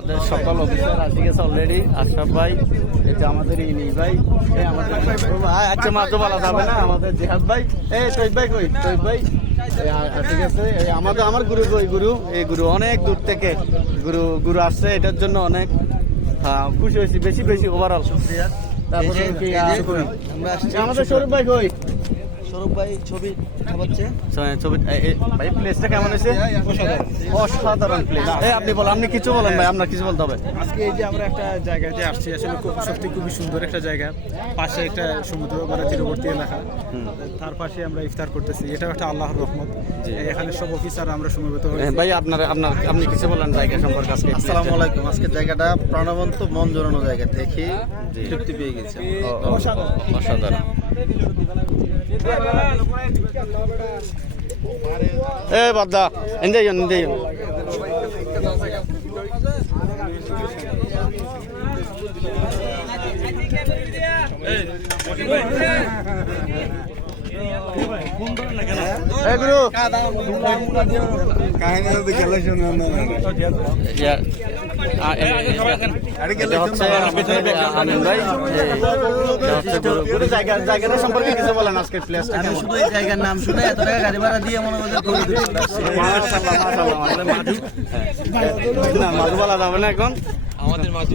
আমাদের সকল অফিসার আসি গেছে অলরেডি। আশরাফ ভাই, এটা আমাদের ইনি ভাই, আচ্ছা মাত্র বলা যাবে না, আমাদের জেহাদ ভাই, তৈব ভাই কই, তৈব ভাই ঠিক আছে। আমার গুরু কই, গুরু এই গুরু অনেক দূর থেকে গুরু আসছে, এটার জন্য অনেক খুশি হয়েছি, বেশি বেশি ওভারঅল শুক্রিয়া। তারপরে আমাদের স্বরূপ ভাই কই, স্বরূপ ভাই ছবি খাওয়াচ্ছে। ছবি ভাই, প্লেসটা কেমন হয়েছে? অসাধারণ প্লেস। আপনি বলেন, আপনি কিছু বলেন ভাই, আপনার কিছু বলতে হবে। আজকে এই যে আমরা একটা জায়গাতে আসছি, আসলে সত্যি খুবই সুন্দর একটা জায়গা। পাশে একটা সমুদ্র মানে তীরবর্তী এলাকা, তার পাশে আমরা ইফতার করতেছি, এটা একটা আল্লাহর রহমত। এখানে সব অফিসার আমরা সমবেত হয়েছি। ভাই আপনি কিছু বলেন জায়গা সম্পর্কে। আসসালামু আলাইকুম। আজকে জায়গাটা প্রাণবন্ত, মন জোড়ানো জায়গা, দেখে তৃপ্তি পেয়ে গেছি। অসাধারণ। বাদা এনজয় গুরু জায়গাটা সম্পর্কে কিছু বলেন। আজকে প্লেস আমি শুধু এই জায়গার নাম শুনে এত টাকা গাড়ি ভাড়া দিয়ে মনে করতে না, মাধু বলা যাবে না এখন। আমাদের মাঝে